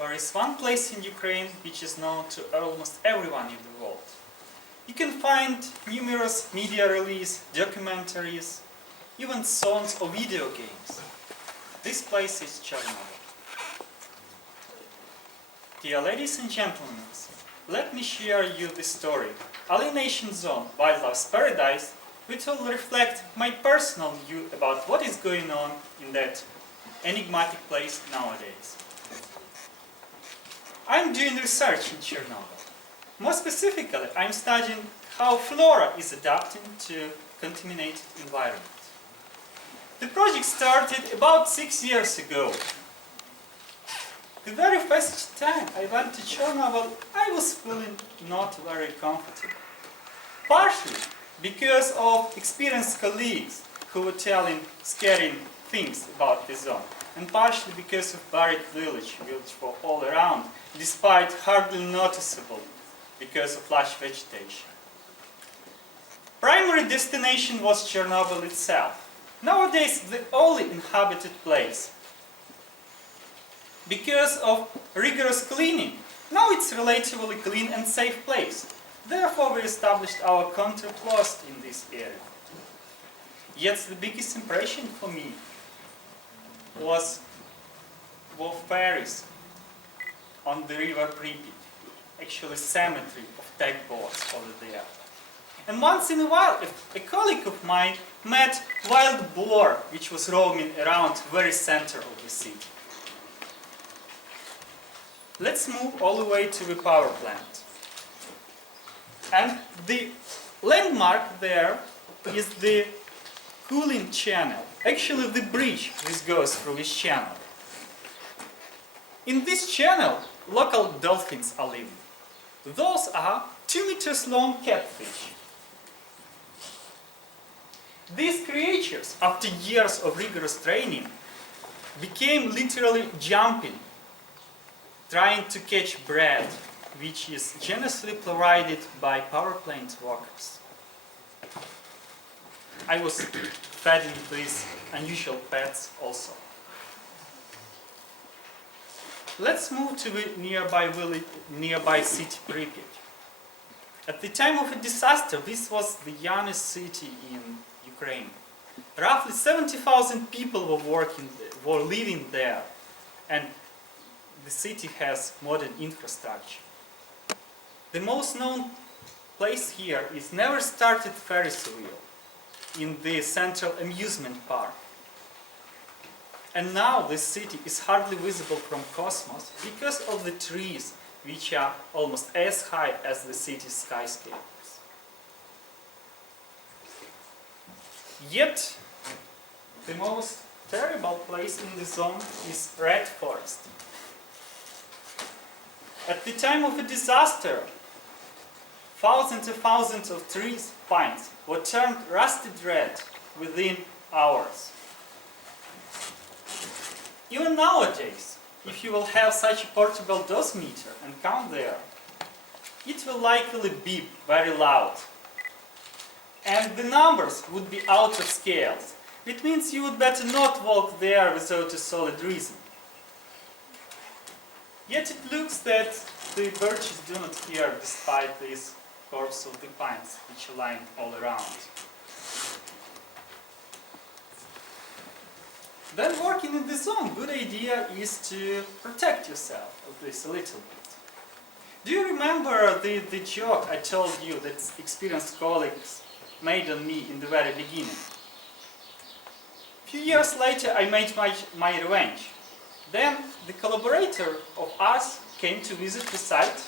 there is one place in Ukraine which is known to almost everyone in the world. You can find numerous media releases, documentaries, even songs or video games. This place is Chernobyl. Dear ladies and gentlemen, let me share you the story, Alienation Zone, Wildlife's Paradise, which will reflect my personal view about what is going on in that enigmatic place nowadays. I'm doing research in Chernobyl. More specifically, I'm studying how flora is adapting to contaminated environment. The project started about 6 years ago. The very first time I went to Chernobyl, I was feeling not very comfortable. Partially because of experienced colleagues who were telling scary things about the zone, and partially because of buried village were all around, despite hardly noticeable because of lush vegetation. Primary destination was Chernobyl itself, nowadays the only inhabited place. Because of rigorous cleaning, now it's a relatively clean and safe place. Therefore, we established our counterpost in this area. Yet the biggest impression for me was ferries on the river Pripyat, actually cemetery of tugboats over there. And once in a while, a colleague of mine met wild boar which was roaming around the very center of the city. Let's move all the way to the power plant. And the landmark there is the cooling channel, actually the bridge which goes through this channel. In this channel, local dolphins are living. Those are 2 meters long catfish. These creatures, after years of rigorous training, became literally jumping, trying to catch bread, which is generously provided by power plant workers. I was feeding these unusual pets also. Let's move to the nearby city Pripyat. At the time of a disaster, this was the youngest city in Ukraine. Roughly 70,000 people were living there, and the city has modern infrastructure. The most known place here is never started Ferris wheel in the central amusement park. And now this city is hardly visible from cosmos because of the trees, which are almost as high as the city's skyscrapers. Yet, the most terrible place in the zone is red forest. At the time of a disaster, thousands and thousands of trees, pines, were turned rusted red within hours. Even nowadays, if you will have such a portable dosimeter and count there, it will likely beep very loud. And the numbers would be out of scale. It means you would better not walk there without a solid reason. Yet it looks that the birches do not hear despite this corpse of the pines which are lying all around. Then working in the zone, good idea is to protect yourself at least a little bit. Do you remember the joke I told you that experienced colleagues made on me in the very beginning? A few years later I made my revenge. Then the collaborator of us came to visit the site.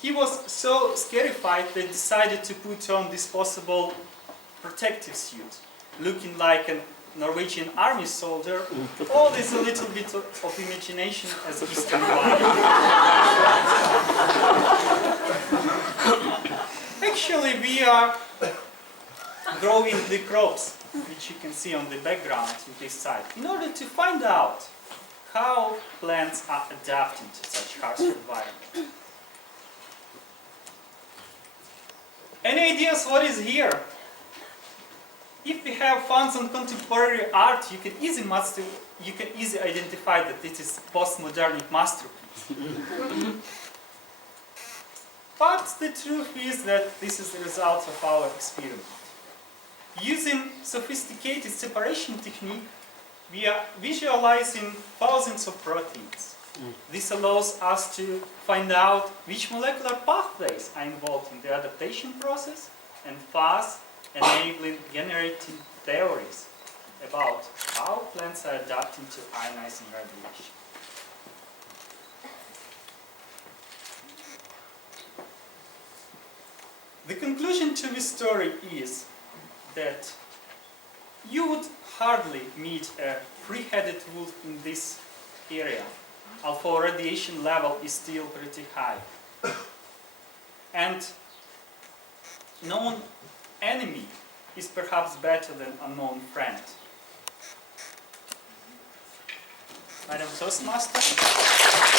He was so scarified that he decided to put on this possible protective suit, looking like a Norwegian army soldier. All this a little bit of imagination as Eastern wine. Actually, we are growing the crops, which you can see on the background in this site, in order to find out how plants are adapting to such harsh environment. Any ideas what is here? If we have funds on contemporary art, you can easily identify that it is postmodern masterpiece. But the truth is that this is the result of our experiment. Using sophisticated separation technique, we are visualizing thousands of proteins. This allows us to find out which molecular pathways are involved in the adaptation process and thus enabling generative theories about how plants are adapting to ionizing radiation. The conclusion to this story is that you would hardly meet a three-headed wolf in this area, although radiation level is still pretty high. And known enemy is perhaps better than unknown friend. Madam Toastmaster?